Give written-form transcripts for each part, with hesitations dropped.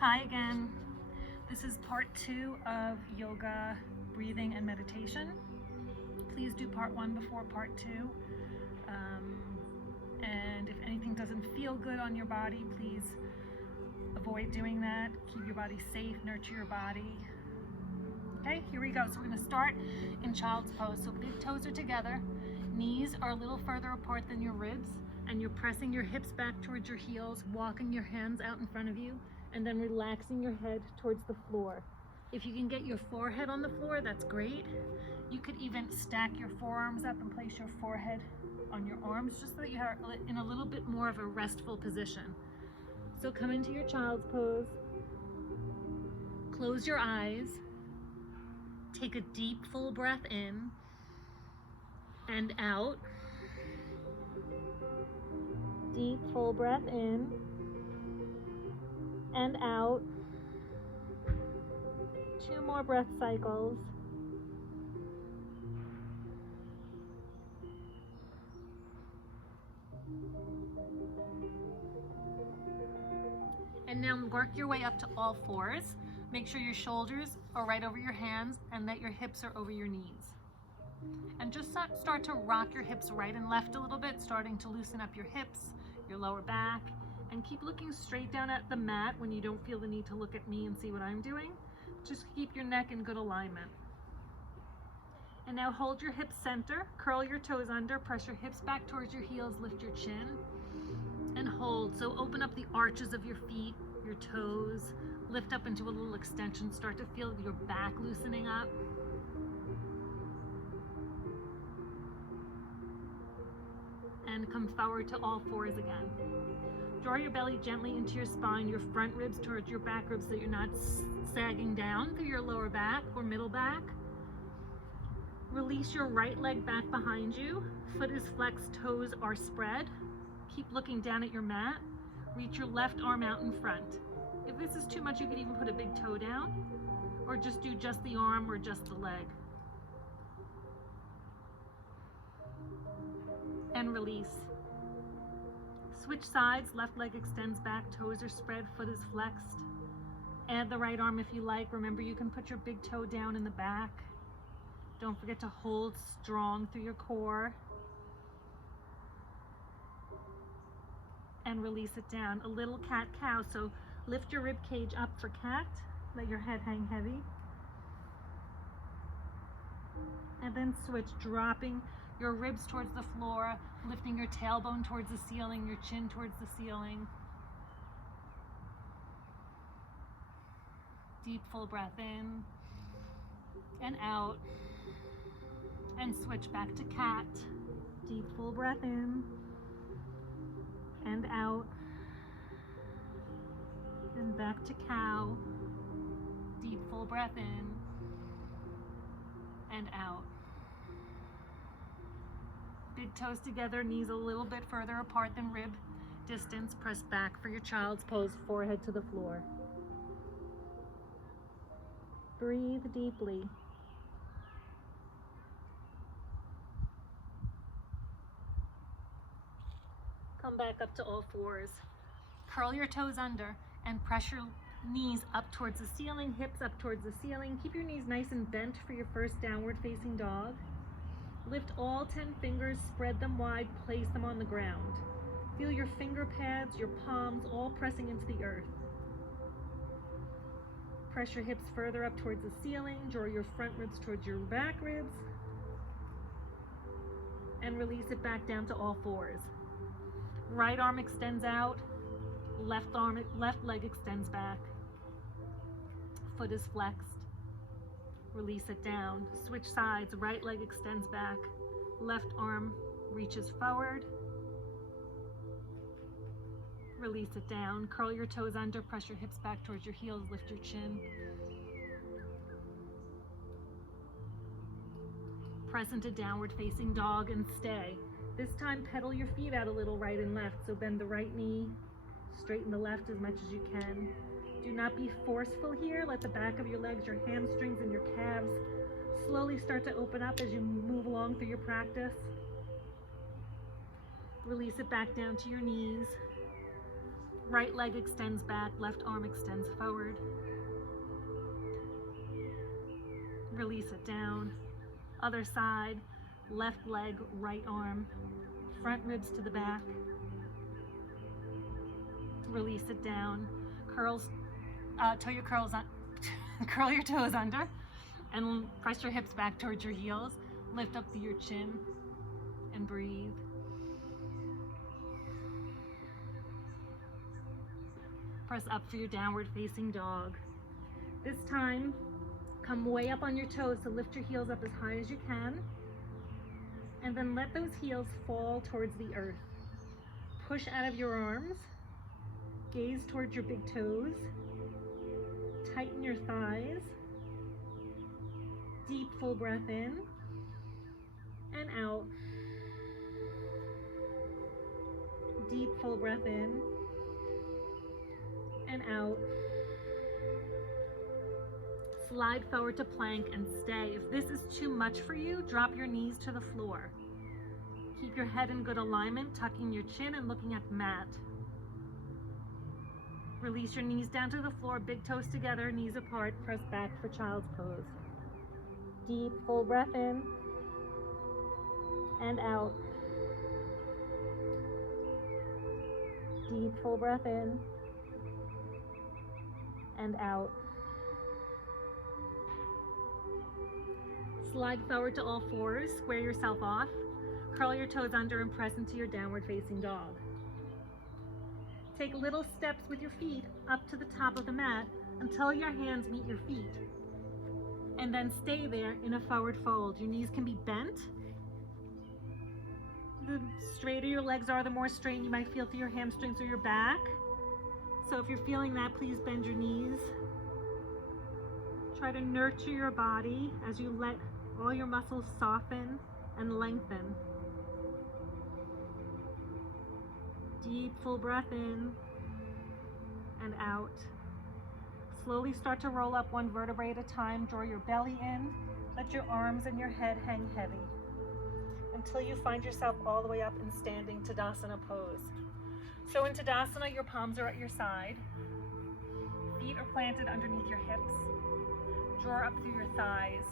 Hi again. This is part 2 of yoga, breathing, and meditation. Please do part 1 before part 2. And if anything doesn't feel good on your body, please avoid doing that. Keep your body safe, nurture your body. Okay, here we go. So we're going to start in child's pose. So big toes are together, knees are a little further apart than your ribs, and you're pressing your hips back towards your heels, walking your hands out in front of you, and then relaxing your head towards the floor. If you can get your forehead on the floor, that's great. You could even stack your forearms up and place your forehead on your arms just so that you are in a little bit more of a restful position. So come into your child's pose. Close your eyes. Take a deep, full breath in and out. Deep, full breath in and out. 2 more breath cycles. And now work your way up to all fours. Make sure your shoulders are right over your hands and that your hips are over your knees. And just start to rock your hips right and left a little bit, starting to loosen up your hips, your lower back, and keep looking straight down at the mat when you don't feel the need to look at me and see what I'm doing. Just keep your neck in good alignment. And now hold your hips center, curl your toes under, press your hips back towards your heels, lift your chin, and hold. So open up the arches of your feet, your toes, lift up into a little extension, start to feel your back loosening up. And come forward to all fours again. Draw your belly gently into your spine, your front ribs towards your back ribs so you're not sagging down through your lower back or middle back. Release your right leg back behind you. Foot is flexed, toes are spread. Keep looking down at your mat. Reach your left arm out in front. If this is too much, you could even put a big toe down or just do just the arm or just the leg. And release. Switch sides, left leg extends back, toes are spread, foot is flexed. Add the right arm if you like. Remember, you can put your big toe down in the back. Don't forget to hold strong through your core. And release it down. A little cat-cow, so lift your rib cage up for cat. Let your head hang heavy. And then switch, dropping your ribs towards the floor, lifting your tailbone towards the ceiling, your chin towards the ceiling. Deep, full breath in and out. And switch back to cat. Deep, full breath in and out. And back to cow. Deep, full breath in and out. Big toes together, knees a little bit further apart than rib distance. Press back for your child's pose, forehead to the floor. Breathe deeply. Come back up to all fours. Curl your toes under and press your knees up towards the ceiling, hips up towards the ceiling. Keep your knees nice and bent for your first downward facing dog. Lift all 10 fingers, spread them wide, place them on the ground. Feel your finger pads, your palms all pressing into the earth. Press your hips further up towards the ceiling, draw your front ribs towards your back ribs, and release it back down to all fours. Right arm extends out, left leg extends back. Foot is flexed. Release it down. Switch sides, right leg extends back, left arm reaches forward. Release it down. Curl your toes under, press your hips back towards your heels, lift your chin. Press into downward facing dog and stay. This time pedal your feet out a little right and left, so bend the right knee, straighten the left as much as you can. Do not be forceful here. Let the back of your legs, your hamstrings, and your calves slowly start to open up as you move along through your practice. Release it back down to your knees. Right leg extends back, left arm extends forward. Release it down. Other side, left leg, right arm, front ribs to the back. Release it down. Curls, toe your curls on, curl your toes under, and press your hips back towards your heels. Lift up through your chin and breathe. Press up for your downward facing dog. This time, come way up on your toes, so lift your heels up as high as you can, and then let those heels fall towards the earth. Push out of your arms, gaze towards your big toes, tighten your thighs, deep full breath in and out, deep full breath in and out. Slide forward to plank and stay. If this is too much for you, drop your knees to the floor. Keep your head in good alignment, tucking your chin and looking at the mat. Release your knees down to the floor, big toes together, knees apart, press back for child's pose. Deep, full breath in and out. Deep, full breath in and out. Slide forward to all fours, square yourself off, curl your toes under and press into your downward facing dog. Take little steps with your feet up to the top of the mat until your hands meet your feet. And then stay there in a forward fold. Your knees can be bent. The straighter your legs are, the more strain you might feel through your hamstrings or your back. So if you're feeling that, please bend your knees. Try to nurture your body as you let all your muscles soften and lengthen. Deep, full breath in and out. Slowly start to roll up one vertebrae at a time. Draw your belly in. Let your arms and your head hang heavy until you find yourself all the way up in standing Tadasana pose. So in Tadasana, your palms are at your side. Feet are planted underneath your hips. Draw up through your thighs.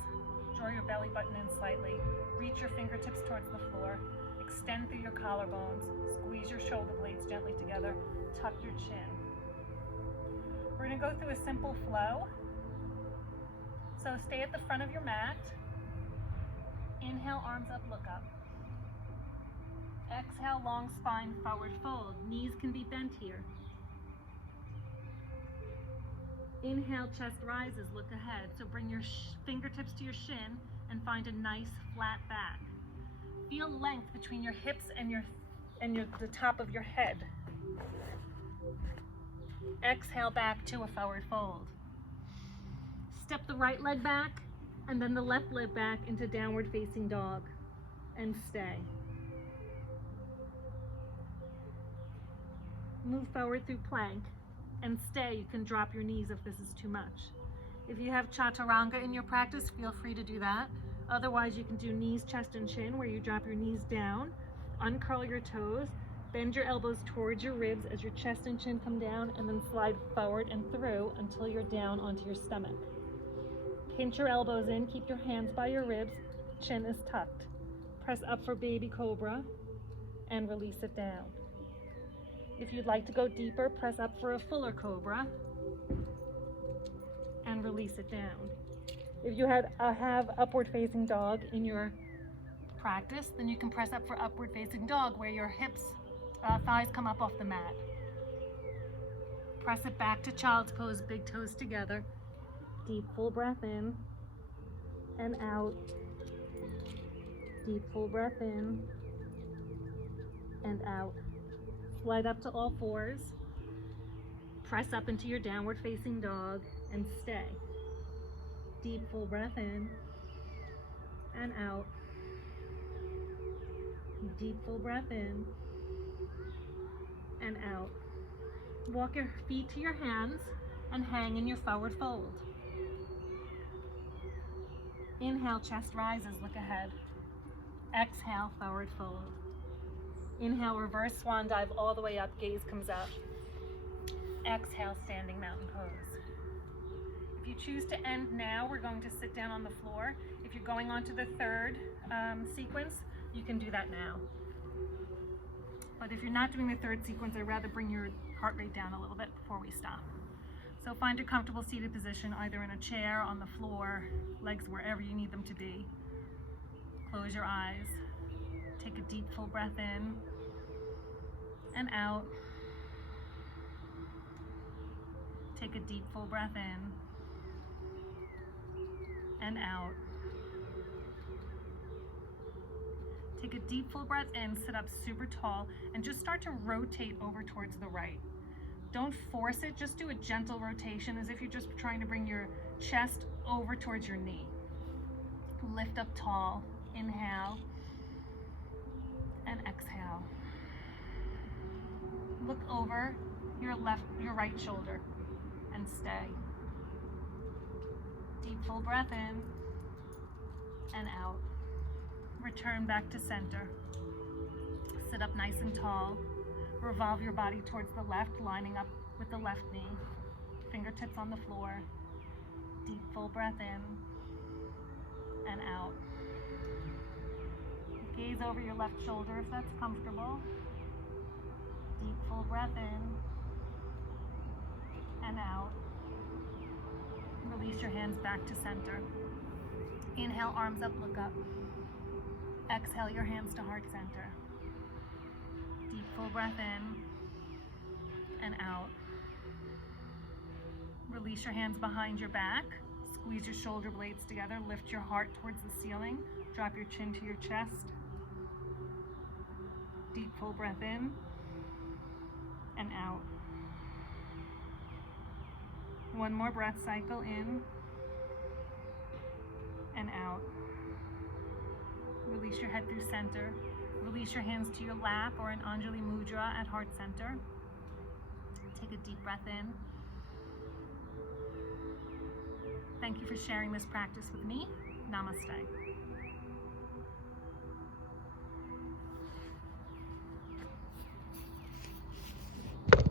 Draw your belly button in slightly. Reach your fingertips towards the floor. Extend through your collarbones. Squeeze your shoulder blades gently together. Tuck your chin. We're going to go through a simple flow. So stay at the front of your mat. Inhale, arms up, look up. Exhale, long spine, forward fold. Knees can be bent here. Inhale, chest rises, look ahead. So bring your fingertips to your shin and find a nice flat back. Feel length between your hips and the top of your head. Exhale back to a forward fold. Step the right leg back and then the left leg back into downward facing dog and stay. Move forward through plank and stay. You can drop your knees if this is too much. If you have chaturanga in your practice, feel free to do that. Otherwise, you can do knees, chest, and chin, where you drop your knees down, uncurl your toes, bend your elbows towards your ribs as your chest and chin come down, and then slide forward and through until you're down onto your stomach. Pinch your elbows in, keep your hands by your ribs, chin is tucked. Press up for baby cobra and release it down. If you'd like to go deeper, press up for a fuller cobra and release it down. If you have upward facing dog in your practice, then you can press up for upward facing dog where your hips, thighs come up off the mat. Press it back to child's pose, big toes together. Deep full breath in and out. Deep full breath in and out. Slide up to all fours. Press up into your downward facing dog and stay. Deep full breath in and out. Deep full breath in and out. Walk your feet to your hands and hang in your forward fold. Inhale, chest rises, look ahead. Exhale, forward fold. Inhale, reverse swan dive all the way up, gaze comes up. Exhale, standing mountain pose. If you choose to end now, we're going to sit down on the floor. If you're going on to the third sequence, you can do that now. But if you're not doing the third sequence, I'd rather bring your heart rate down a little bit before we stop. So find a comfortable seated position, either in a chair, on the floor, legs wherever you need them to be. Close your eyes. Take a deep, full breath in and out. Take a deep, full breath in and out. Take a deep, full breath in, sit up super tall, and just start to rotate over towards the right. Don't force it, just do a gentle rotation as if you're just trying to bring your chest over towards your knee. Lift up tall, inhale, and exhale. Look over your right shoulder and stay. Deep, full breath in and out. Return back to center. Sit up nice and tall. Revolve your body towards the left, lining up with the left knee. Fingertips on the floor. Deep, full breath in and out. Gaze over your left shoulder if that's comfortable. Deep, full breath in and out. Release your hands back to center. Inhale, arms up, look up. Exhale, your hands to heart center. Deep, full breath in and out. Release your hands behind your back. Squeeze your shoulder blades together. Lift your heart towards the ceiling. Drop your chin to your chest. Deep, full breath in and out. One more breath cycle in and out. Release your head through center. Release your hands to your lap or in Anjali Mudra at heart center. Take a deep breath in. Thank you for sharing this practice with me. Namaste.